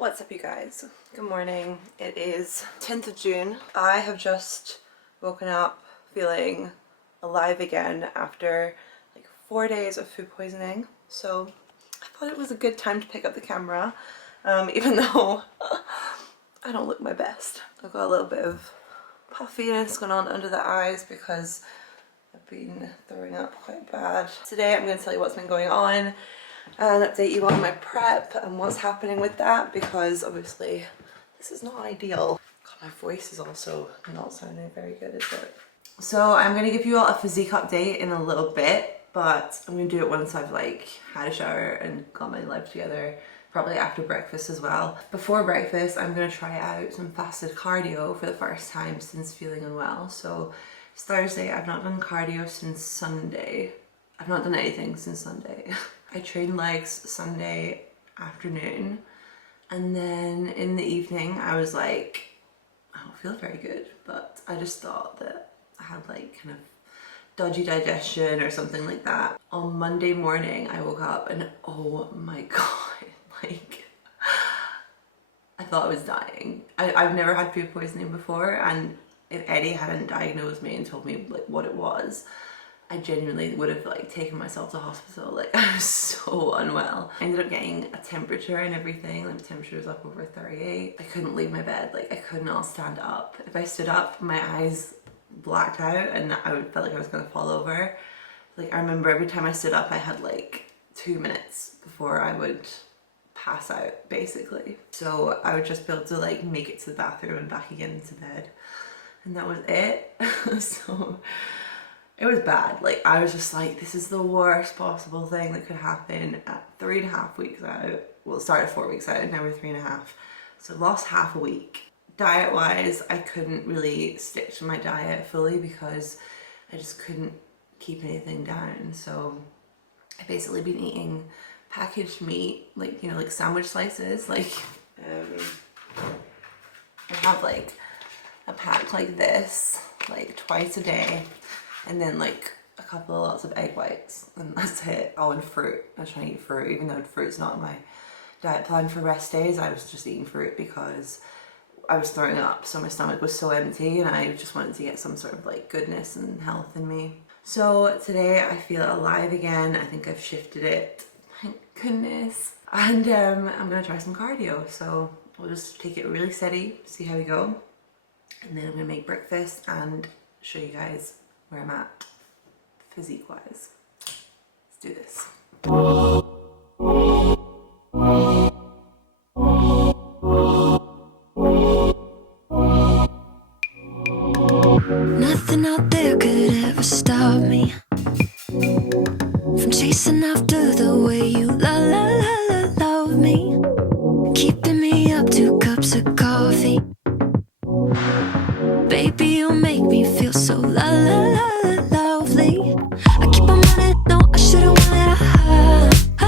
What's up, you guys? Good morning. It is 10th of June. I have just woken up feeling alive again after like 4 days of food poisoning. So I thought it was a good time to pick up the camera, even though I don't look my best. I've got a little bit of puffiness going on under the eyes because I've been throwing up quite bad. Today I'm going to tell you what's been going on and update you on my prep and what's happening with that, because obviously this is not ideal. God, my voice is also not sounding very good, is it? So I'm going to give you all a physique update in a little bit, but I'm going to do it once I've like had a shower and got my life together, probably after breakfast as well. Before breakfast I'm going to try out some fasted cardio for the first time since feeling unwell. So it's Thursday. I've not done cardio since Sunday. I've not done anything since Sunday. I trained legs Sunday afternoon, and then in the evening I was like, I don't feel very good, but I just thought that I had like kind of dodgy digestion or something like that. On Monday morning I woke up and oh my god, like I thought I was dying. I've never had food poisoning before, and if Eddie hadn't diagnosed me and told me like what it was, I genuinely would have like taken myself to hospital. Like I was so unwell. I ended up getting a temperature and everything. Like the temperature was up over 38. I couldn't leave my bed. Like I could not stand up. If I stood up, my eyes blacked out and I felt like I was gonna fall over. Like I remember every time I stood up I had like 2 minutes before I would pass out basically. So I would just be able to like make it to the bathroom and back again into bed. And that was it. So it was bad. Like I was just like, this is the worst possible thing that could happen at 3.5 weeks out. Well, it started 4 weeks out and now we're 3.5. So lost half a week. Diet wise, I couldn't really stick to my diet fully because I just couldn't keep anything down. So I've basically been eating packaged meat, like, you know, like sandwich slices. Like I have like a pack like this, like twice a day. And then like a couple of lots of egg whites, and that's it. Oh, and fruit. I was trying to eat fruit, even though fruit's not in my diet plan for rest days. I was just eating fruit because I was throwing up, so my stomach was so empty and I just wanted to get some sort of like goodness and health in me. So today I feel alive again. I think I've shifted it, thank goodness. And I'm gonna try some cardio. So we'll just take it really steady, see how we go. And then I'm gonna make breakfast and show you guys where I'm at physique wise. Let's do this. Nothing out there could ever stop me from chasing after the way you love me, keeping me up 2 cups of coffee. Baby, you make me feel so lovely. I keep on running, no, I shouldn't want it. I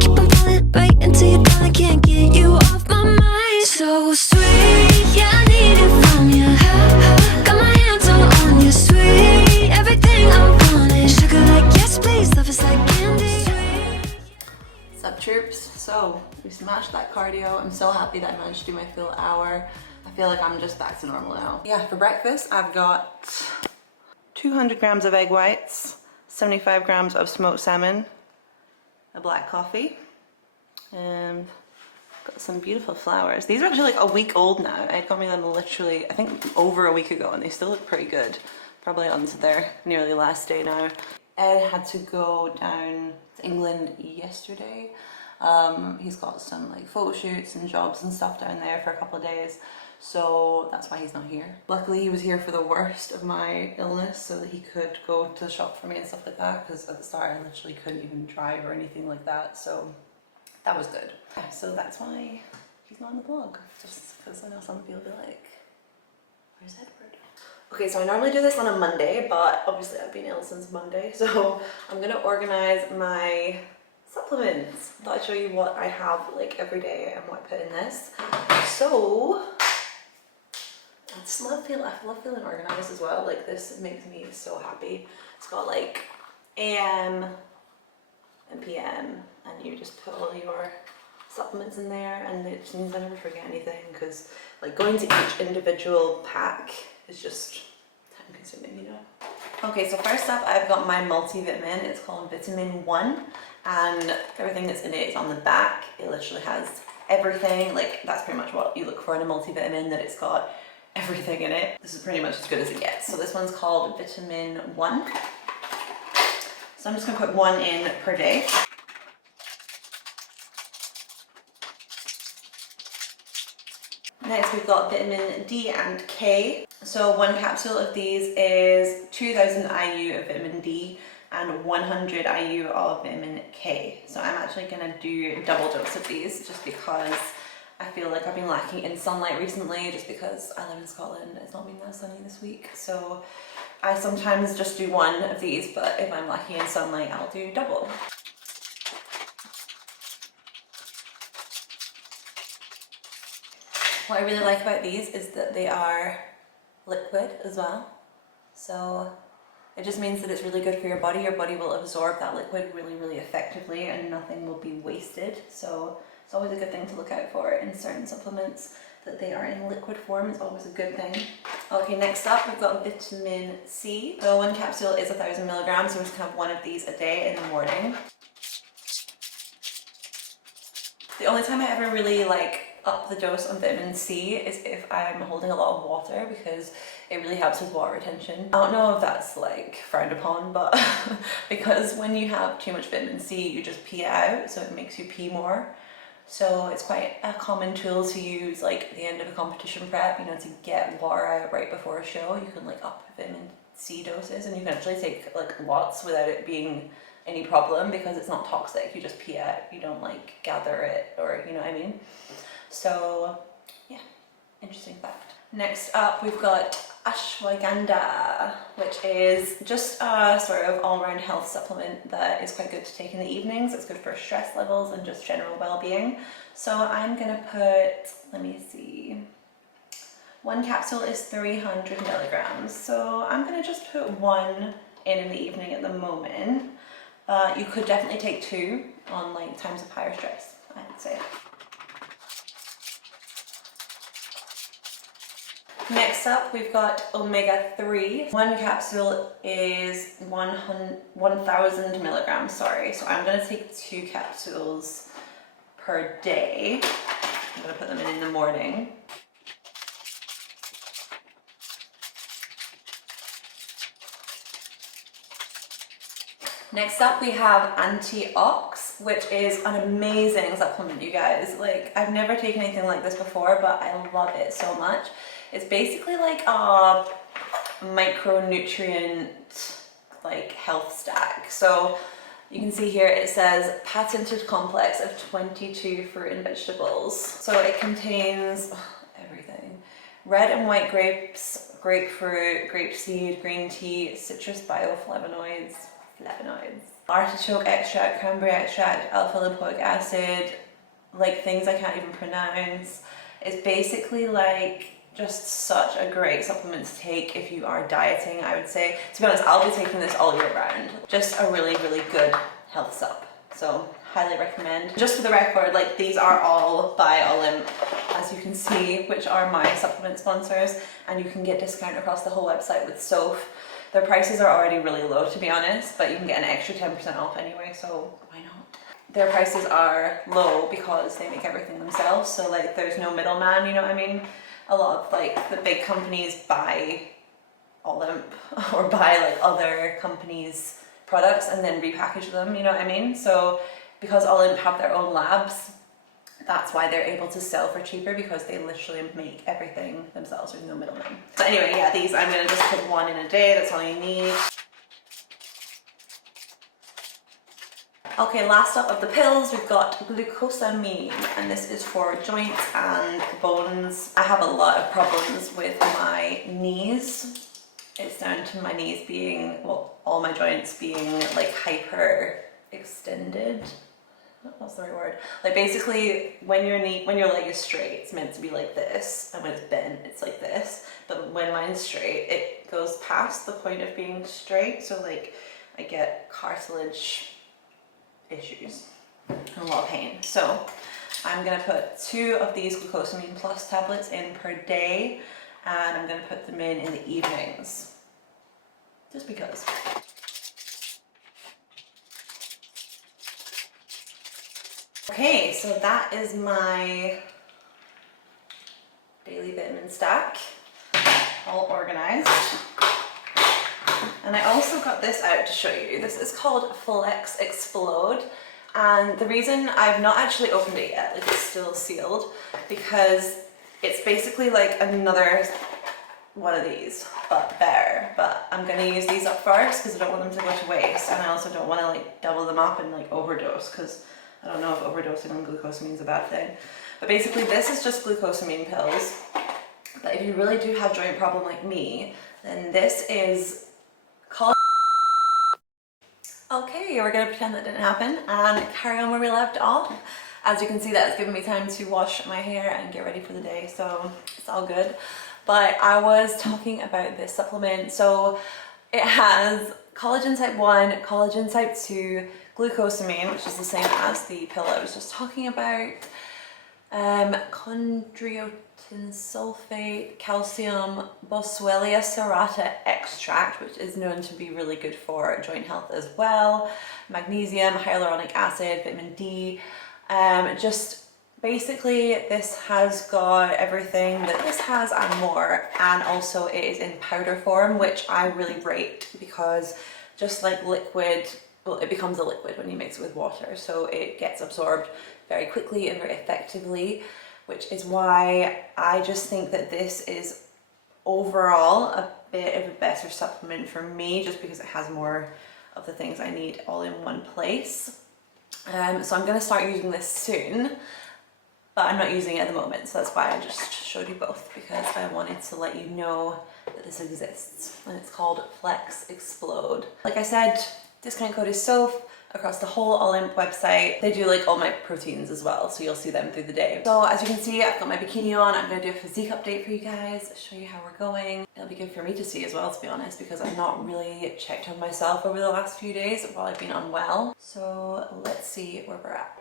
keep on falling right into your thought, I can't get you off my mind. So sweet, yeah, I need it from you. Got my hands all on you, sweet. Everything I want is sugar like yes, please. Love is like candy. What's up, troops? So we smashed that cardio. I'm so happy that I managed to do my full hour. I feel like I'm just back to normal now. Yeah, for breakfast I've got 200 grams of egg whites, 75 grams of smoked salmon, a black coffee, and got some beautiful flowers. These are actually like a week old now. I got me them literally, I think over a week ago, and they still look pretty good. Probably onto their nearly last day now. Ed had to go down to England yesterday. He's got some like photo shoots and jobs and stuff down there for a couple of days. So that's why he's not here. Luckily he was here for the worst of my illness so that he could go to the shop for me and stuff like that, because at the start I literally couldn't even drive or anything like that, so that was good. Yeah, so that's why he's not in the vlog, just because I know some people will be like, where's Edward? Okay, so I normally do this on a Monday, but obviously I've been ill since Monday, so I'm gonna organize my supplements. I thought I'd show you what I have like every day and what I put in this. So I love feeling organized as well. Like this makes me so happy. It's got like AM and PM, and you just put all your supplements in there, and it just means I never forget anything, because like going to each individual pack is just time consuming, you know. Okay, so first up I've got my multivitamin. It's called Vitamin 1, and everything that's in it is on the back. It literally has everything. Like, that's pretty much what you look for in a multivitamin, that it's got everything in it. This is pretty much as good as it gets. So this one's called Vitamin 1. So I'm just gonna put 1 in per day. Next we've got vitamin D and K. So 1 capsule of these is 2000 IU of vitamin D and 100 IU of vitamin K. So I'm actually gonna do a double dose of these, just because I feel like I've been lacking in sunlight recently, just because I live in Scotland. It's not been that sunny this week. So I sometimes just do 1 of these, but if I'm lacking in sunlight, I'll do double. What I really like about these is that they are liquid as well. So it just means that it's really good for your body. Your body will absorb that liquid really, really effectively, and nothing will be wasted. So it's always a good thing to look out for in certain supplements, that they are in liquid form. It's always a good thing. Okay, next up we've got vitamin C. So 1 capsule is 1000 milligrams, so we're just gonna have 1 of these a day in the morning. The only time I ever really like up the dose on vitamin C is if I'm holding a lot of water, because it really helps with water retention. I don't know if that's like frowned upon, but because when you have too much vitamin C, you just pee it out, so it makes you pee more. So it's quite a common tool to use like at the end of a competition prep, you know, to get water out right before a show. You can like up vitamin C doses, and you can actually take like lots without it being any problem, because it's not toxic. You just pee it, you don't like gather it, or you know what I mean. So yeah, interesting fact. Next up we've got ashwagandha, which is just a sort of all-round health supplement that is quite good to take in the evenings. It's good for stress levels and just general well-being. So I'm gonna put, let me see, 1 capsule is 300 milligrams. So I'm gonna just put 1 in the evening at the moment. You could definitely take 2 on like times of higher stress, I would say. Next up we've got omega-3. 1 capsule is 1000 milligrams, sorry. So I'm gonna take 2 capsules per day. I'm gonna put them in the morning. Next up we have Antiox, which is an amazing supplement, you guys. Like, I've never taken anything like this before, but I love it so much. It's basically like a micronutrient like health stack. So you can see here it says patented complex of 22 fruit and vegetables. So it contains everything. Red and white grapes, grapefruit, grapeseed, green tea, citrus bioflavonoids, artichoke extract, cranberry extract, alpha lipoic acid, like things I can't even pronounce. It's basically like just such a great supplement to take if you are dieting, I would say. To be honest, I'll be taking this all year round. Just a really, really good health sup. So highly recommend. Just for the record, like these are all by OLIMP, as you can see, which are my supplement sponsors, and you can get discount across the whole website with SOF. Their prices are already really low, to be honest, but you can get an extra 10% off anyway, so why not? Their prices are low because they make everything themselves, so like there's no middleman, you know what I mean? A lot of like the big companies buy OLIMP or buy like other companies' products and then repackage them, you know what I mean? So because OLIMP have their own labs, that's why they're able to sell for cheaper, because they literally make everything themselves with no middleman. So anyway, yeah, these I'm gonna just put 1 in a day, that's all you need. Okay, last up of the pills, we've got glucosamine, and this is for joints and bones. I have a lot of problems with my knees. It's down to my knees being, well, all my joints being like hyper extended. What's the right word? Like basically when your leg is straight, it's meant to be like this, and when it's bent, it's like this. But when mine's straight, it goes past the point of being straight. So like I get cartilage issues and a lot of pain. So I'm gonna put 2 of these glucosamine plus tablets in per day, and I'm gonna put them in the evenings, just because. Okay, so that is my daily vitamin stack, all organized. And I also got this out to show you. This is called Flex Explode. And the reason I've not actually opened it yet, like it's still sealed, because it's basically like another one of these, but better. But I'm gonna use these up first because I don't want them to go to waste, and I also don't want to like double them up and like overdose, because I don't know if overdosing on glucosamine is a bad thing. But basically this is just glucosamine pills. But if you really do have joint problem like me, then this is called. Okay, we're gonna pretend that didn't happen and carry on where we left off. As you can see, that's given me time to wash my hair and get ready for the day, so it's all good. But I was talking about this supplement. So it has collagen type 1, collagen type 2, glucosamine, which is the same as the pill I was just talking about, chondroitin sulfate, calcium, Boswellia serrata extract, which is known to be really good for joint health as well, magnesium, hyaluronic acid, vitamin D. Just basically this has got everything that this has and more, and also it is in powder form, which I really rate, because just like liquid, well, it becomes a liquid when you mix it with water, so it gets absorbed very quickly and very effectively, which is why I just think that this is overall a bit of a better supplement for me, just because it has more of the things I need all in one place. So I'm going to start using this soon, but I'm not using it at the moment, so that's why I just showed you both, because I wanted to let you know that this exists, and it's called Flex Explode. Like I said, discount code is SOAF across the whole OLIMP website. They do like all my proteins as well, so you'll see them through the day. So as you can see, I've got my bikini on. I'm going to do a physique update for you guys, show you how we're going. It'll be good for me to see as well, to be honest, because I've not really checked on myself over the last few days while I've been unwell. So let's see where we're at.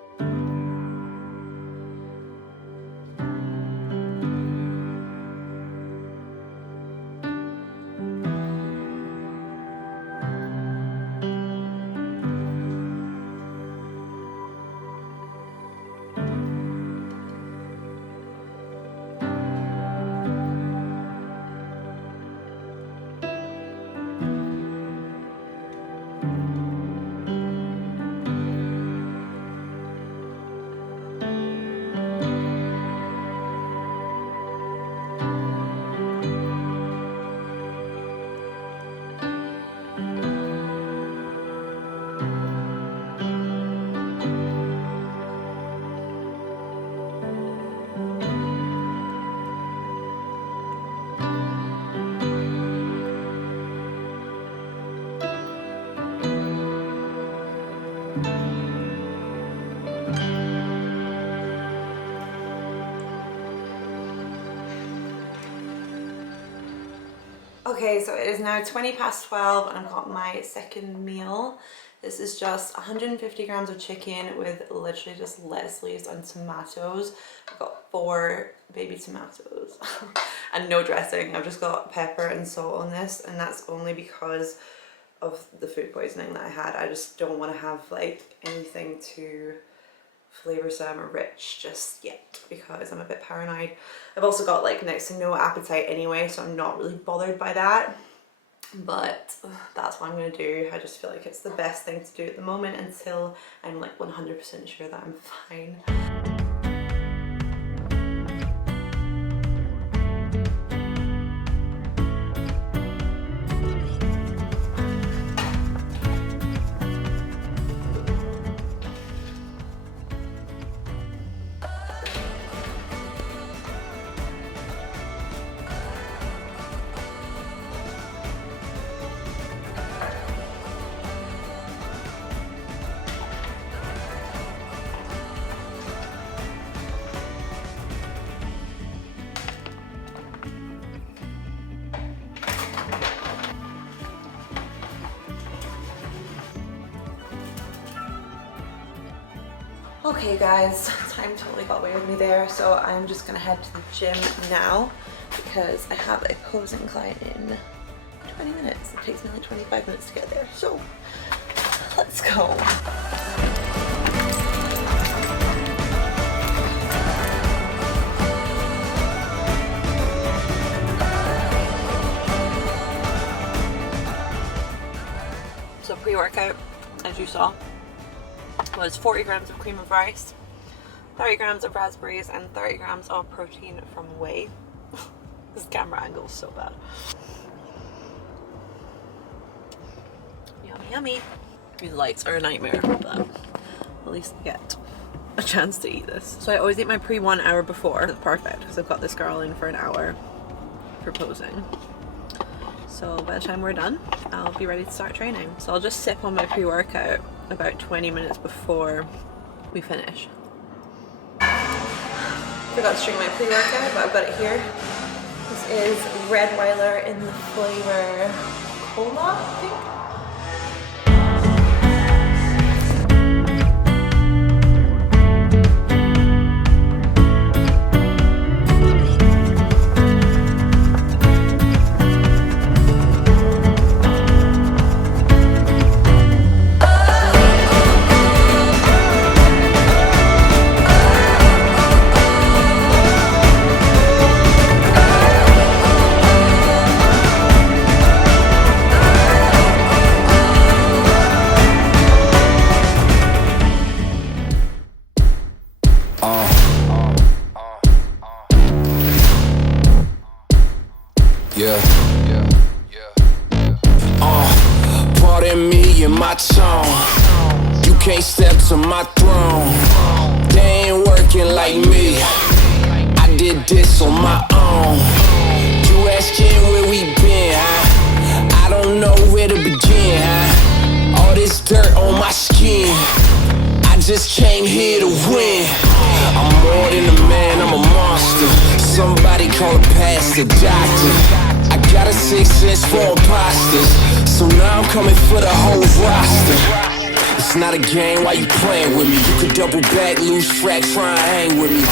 Okay, so it is now 20 past 12 and I've got my second meal. This is just 150 grams of chicken with literally just lettuce leaves and tomatoes. I've got 4 baby tomatoes and no dressing. I've just got pepper and salt on this, and that's only because of the food poisoning that I had. I just don't want to have like anything too flavoursome or rich just yet, because I'm a bit paranoid. I've also got like next to no appetite anyway, so I'm not really bothered by that, but that's what I'm going to do. I just feel like it's the best thing to do at the moment until I'm like 100% sure that I'm fine. Okay guys, time totally got away with me there, so I'm just gonna head to the gym now because I have a posing client in 20 minutes. It takes me like 25 minutes to get there, so let's go. So pre-workout, as you saw, was 40 grams of cream of rice, 30 grams of raspberries, and 30 grams of protein from whey. This camera angle is so bad. Yummy, yummy. These lights are a nightmare, but at least I get a chance to eat this. So I always eat my pre 1 hour before. It's perfect because I've got this girl in for an hour for posing. So by the time we're done, I'll be ready to start training. So I'll just sip on my pre-workout about 20 minutes before we finish. Forgot to string my pre-workout, but I've got it here. This is RYDERWEAR in the flavor cola, I think. Pardon me and my tone. You can't step to my throne. They ain't working like me. I did this on my own. You asking where we been, huh? I don't know where to begin, huh? All this dirt on my skin. I just came here to win. I'm more than a man, I'm a monster. Somebody call a pastor, doctor. I got a 6th sense for imposters, so now I'm coming for the whole roster. It's not a game, why you playing with me? You could double back, lose track, try and hang with me.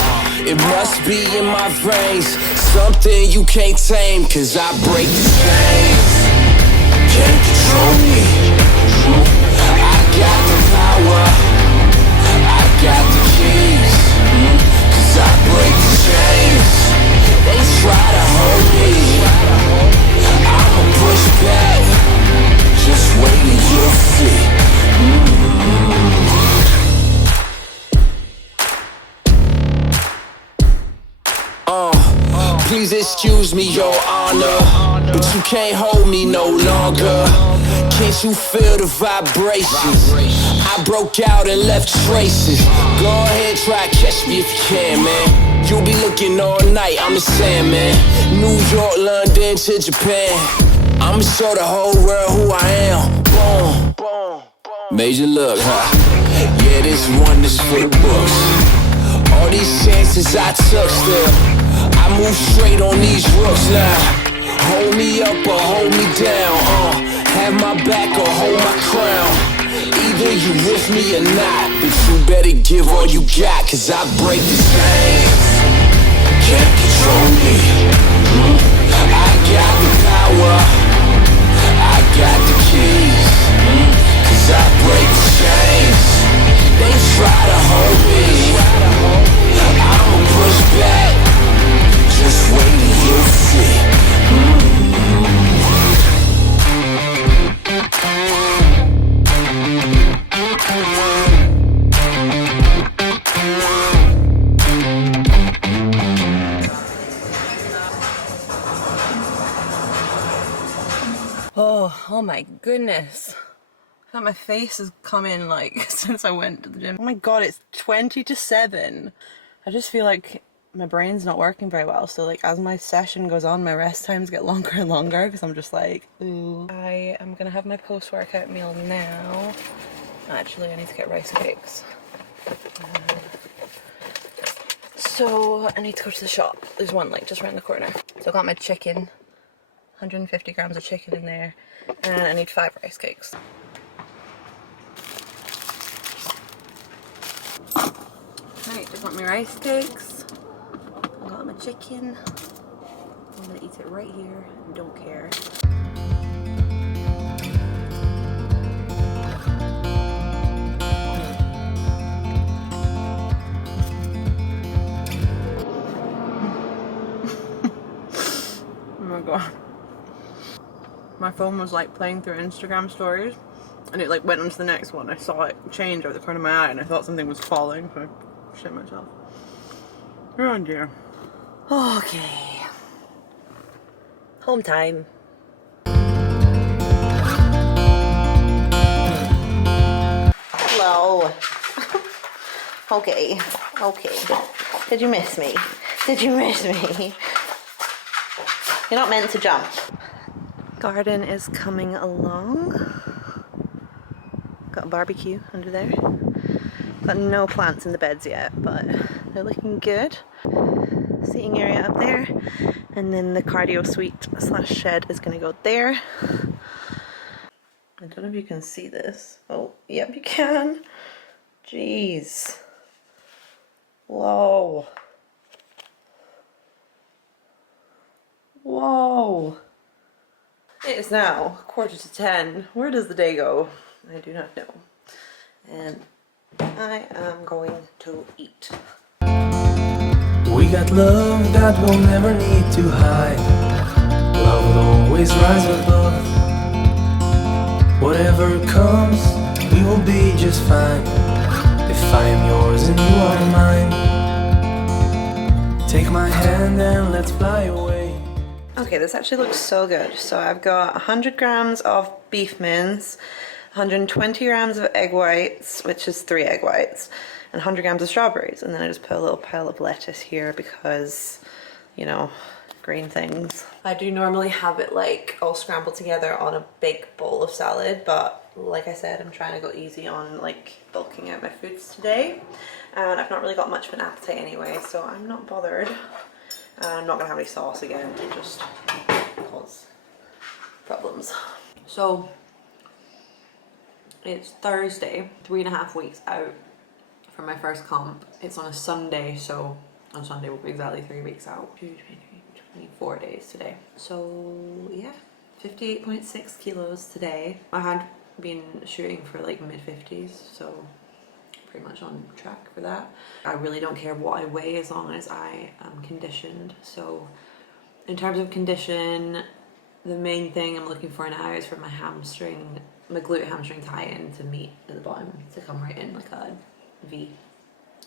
It must be in my veins, something you can't tame, cause I break the chains. Can't control me. I got the power, I got the keys, cause I break the chains. They try to hold me, I'ma push back. Just wait and you'll see. Please excuse me, your honor, but you can't hold me no longer. Can't you feel the vibrations? I broke out and left traces. Go ahead, try catch me if you can, man. You'll be looking all night, I'm the Sandman. New York, London to Japan. I'ma show the whole world who I am. Boom. Major look, huh? Yeah, this one is for the books. All these chances I took still, I move straight on these rooks now. Hold me up or hold me down, have my back or hold my crown. Either you with me or not, but you better give all you got, cause I break the chains. Can't control me. I got the power, I got the keys, cause I break the chains. They try to hold me, I'ma push back. Just wait and you'll see. Oh my goodness. I feel like my face has come in like since I went to the gym. Oh my god, it's 20 to 7. I just feel like my brain's not working very well, so like as my session goes on, my rest times get longer and longer because I'm just like, ooh. I am gonna have my post-workout meal now. Actually, I need to get rice cakes. So I need to go to the shop. There's one like just around the corner. So I got my chicken, 150 grams of chicken in there, and I need 5 rice cakes. Right, just got my rice cakes. I got my chicken. I'm gonna eat it right here and don't care. Oh my god. My phone was like playing through Instagram stories and it like went on to the next one. I saw it change over the corner of my eye and I thought something was falling, so I shit myself. Oh dear. Okay. Home time. Hello. Okay. Did you miss me? Did you miss me? You're not meant to jump. Garden is coming along. Got a barbecue under there. Got no plants in the beds yet, but they're looking good. Seating area up there. And then the cardio suite / shed is gonna go there. I don't know if you can see this. Oh, yep you can. Jeez. Whoa. Whoa. It is now 10:15. Where does the day go? I do not know. And I am going to eat. We got love that we'll never need to hide. Love will always rise above. Whatever comes, we will be just fine. If I am yours and you are mine, take my hand and let's fly away. Okay, this actually looks so good. So I've got 100 grams of beef mince, 120 grams of egg whites, which is 3 egg whites, and 100 grams of strawberries. And then I just put a little pile of lettuce here because, you know, green things. I do normally have it like all scrambled together on a big bowl of salad, but like I said, I'm trying to go easy on like bulking out my foods today. And I've not really got much of an appetite anyway, so I'm not bothered. I'm not gonna have any sauce again, just cause problems. So it's Thursday, 3.5 weeks out from my first comp. It's on a Sunday, so on Sunday will be exactly 3 weeks out. 24 days today. So yeah, 58.6 kilos today. I had been shooting for like mid-50s, so pretty much on track for that. I really don't care what I weigh as long as I am conditioned. So in terms of condition, the main thing I'm looking for now is for my hamstring, my glute hamstring tie-in to meet at the bottom, to come right in like a V.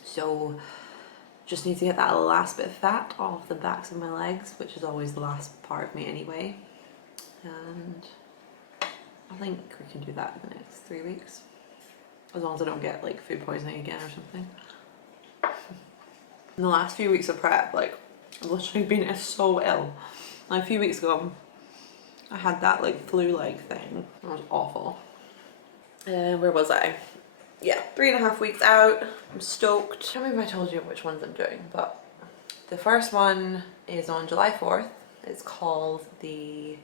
So just need to get that last bit of fat off the backs of my legs, which is always the last part of me anyway. And I think we can do that in the next 3 weeks. As long as I don't get like food poisoning again or something. In the last few weeks of prep, like I've literally been so ill. Like a few weeks ago, I had that like flu-like thing. It was awful. Where was I? Yeah, 3.5 weeks out. I'm stoked. I don't remember if I told you which ones I'm doing, but the first one is on July 4th. It's called the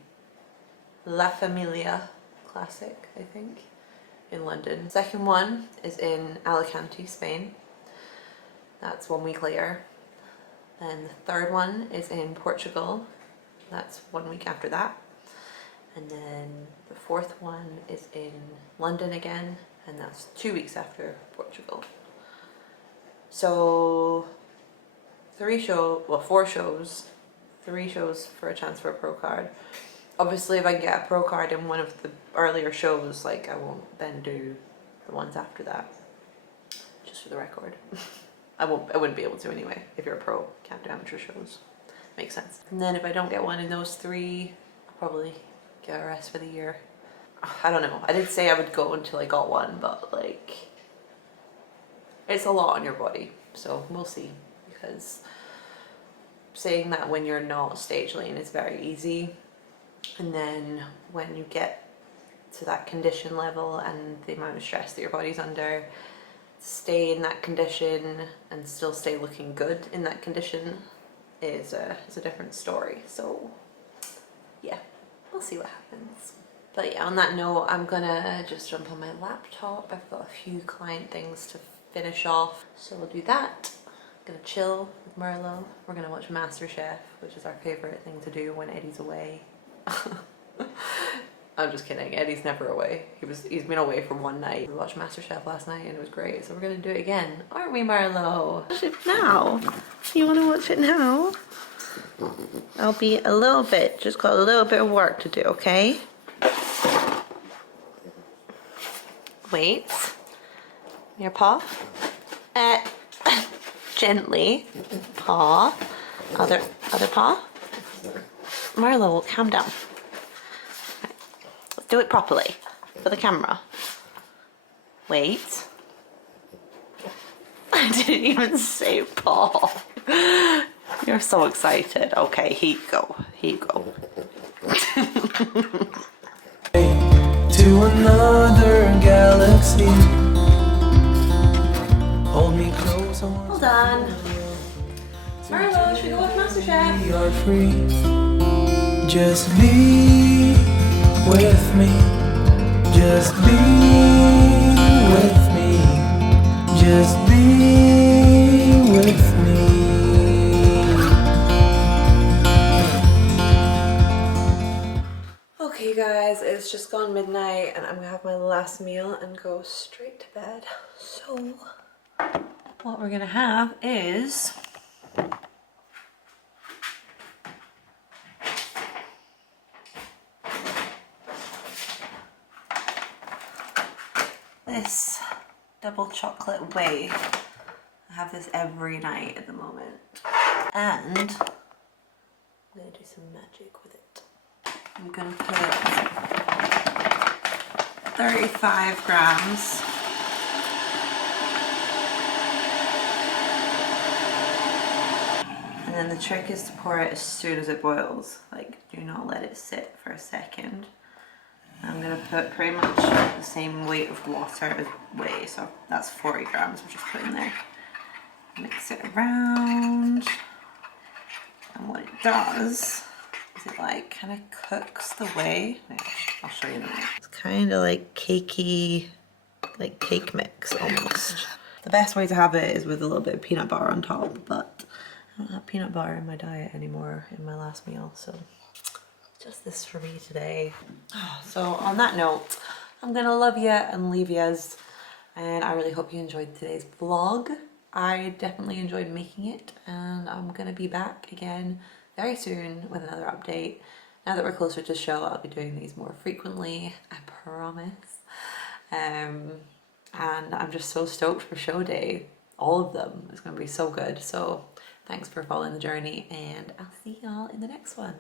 La Familia Classic, I think, in London. The second one is in Alicante, Spain. That's 1 week later. Then the third one is in Portugal. That's 1 week after that. And then the fourth one is in London again, and that's 2 weeks after Portugal. So 4 shows, 3 shows for a chance for a pro card. Obviously if I get a pro card in one of the earlier shows, like I won't then do the ones after that, just for the record. I wouldn't be able to anyway. If you're a pro, can't do amateur shows. Makes sense. And then if I don't get one in those 3, I'll probably get a rest for the year. I don't know. I did say I would go until I got one, but like it's a lot on your body, so we'll see. Because saying that when you're not stage lean is very easy, and then when you get to that condition level and the amount of stress that your body's under, stay in that condition and still stay looking good in that condition is a different story. So yeah, we'll see what happens. But yeah, on that note, I'm gonna just jump on my laptop. I've got a few client things to finish off, so we'll do that. Gonna chill with Marlo. We're gonna watch MasterChef, which is our favourite thing to do when Eddie's away. I'm just kidding, Eddie's never away. He's been away for one night. We watched MasterChef last night and it was great, so we're gonna do it again. Aren't we, Marlo? Watch it now. You wanna watch it now? I'll be a little bit, just got a little bit of work to do, okay? Wait. Your paw. Gently. Paw. Other paw. Marlo, calm down. Right. Let's do it properly for the camera. Wait. I didn't even say paw. You're so excited. Okay, here you go. Here you go. To another galaxy. Hold me close. Well done. Marlo, should we go watch MasterChef? We are free. Just be with me. Just be with me. Just be with me. Okay guys, it's just gone midnight and I'm gonna have my last meal and go straight to bed. So what we're gonna have is this double chocolate whey. I have this every night at the moment. And I'm gonna do some magic with it. I'm gonna put 35 grams and then the trick is to pour it as soon as it boils. Like, do not let it sit for a second. I'm gonna put pretty much the same weight of water as whey, so that's 40 grams we're just putting there. Mix it around, and what it does is it like kind of cooks the whey. Wait, I'll show you in a minute. It's kind of like cakey, like cake mix almost. The best way to have it is with a little bit of peanut butter on top, but I don't have peanut butter in my diet anymore in my last meal, so just this for me today. So on that note, I'm gonna love you and leave yous, and I really hope you enjoyed today's vlog. I definitely enjoyed making it, and I'm gonna be back again very soon with another update. Now that we're closer to show, I'll be doing these more frequently, I promise. And I'm just so stoked for show day. All of them. It's gonna be so good. So thanks for following the journey, and I'll see y'all in the next one.